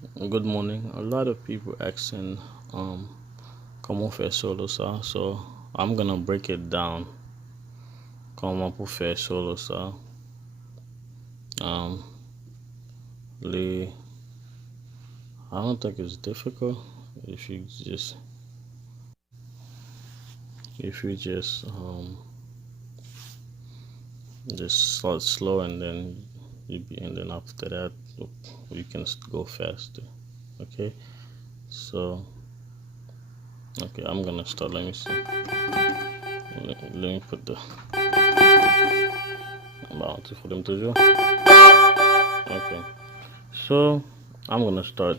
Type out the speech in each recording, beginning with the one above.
Good morning. A lot of people asking comment faire solo ça. So I'm gonna break it down. Comment pour faire solo ça. Um les I don't think it's difficult if you just if you just start slow and then and then after that you can go faster. Okay? So okay, I'm gonna start. Let me see. Let me put the bounty for them to do. Okay. So I'm gonna start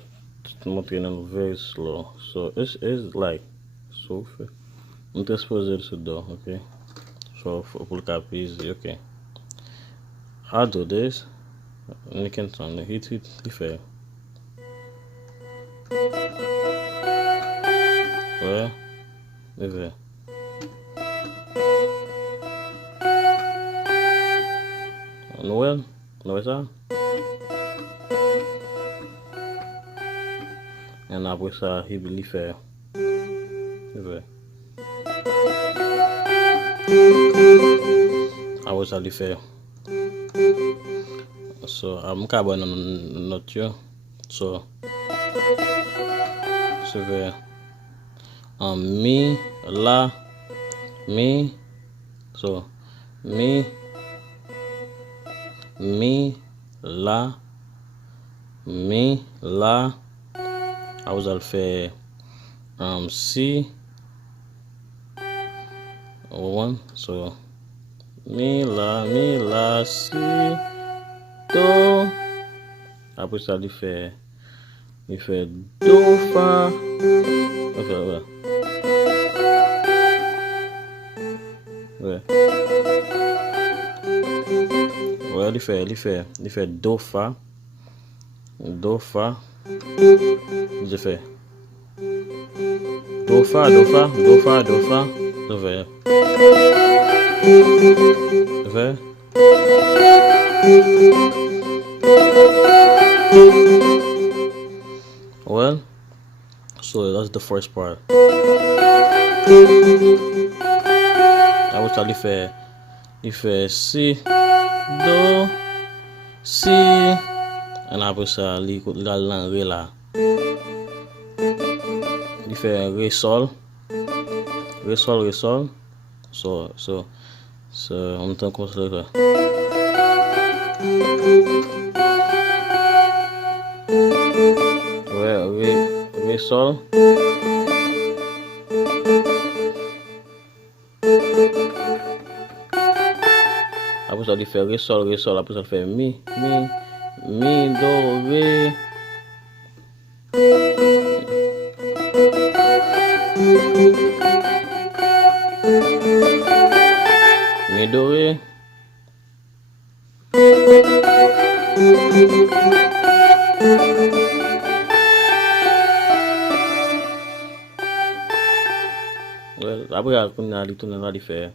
montando very slow. So it's like so não tem fazer isso do, okay? So for colocar easy, okay. I do this. And you can turn the hit fair. Well, ver. Noel, não é ça? And après ça, il fait. Ver. Après ça, il fait. So I'm carbon not you. So ver. Mi, la, mi. So mi, la, mi, la. I was al faire si one. So mi, la, si, do. Après ça, il fait do, fa. Okay, ouais. Ouais, il fait do, fa. Do, fa. Je fais do, fa, do, fa, do, fa, do, fa. Je vais. Je vais. Well, so that's the first part. I was trying il fait si, do, si, and après ça, il a ré là. Il fait ré sol, ré sol, ré sol. So, on entend comme ça. Ouais, ré sol. Après ça, il fait ré sol, ré sol. Après ça, il fait mi, do, ré. Mi, do, ré. Well, après, on a dit là, il fait.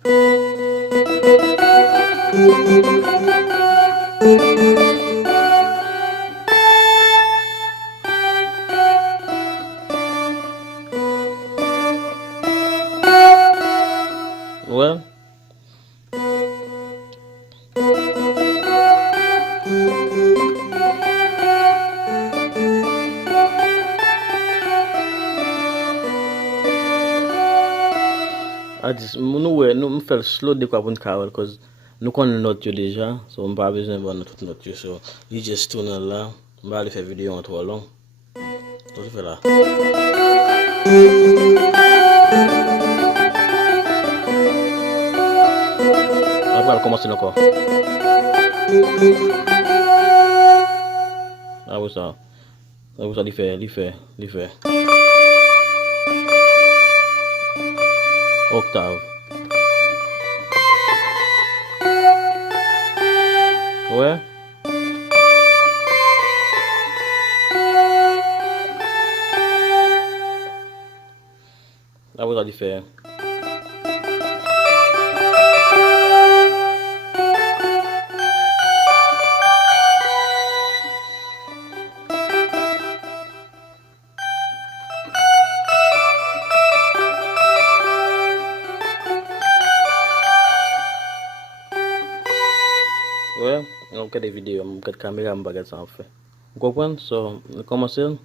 Well, I just nous faire slow de quoi pour Carol cause nous connaissons notre déjà, so on pas besoin de notre note so you just tune là, on va aller faire vidéo en trop long. Donc je fais là. Après on commence encore. Ah oui ça. Ah oui ça il fait. Octave. Ouais. Ah oui ça il fait. regarder des vidéos, je regarde la caméra, je regarde ça en fait. Vous comprenez? So, commencez.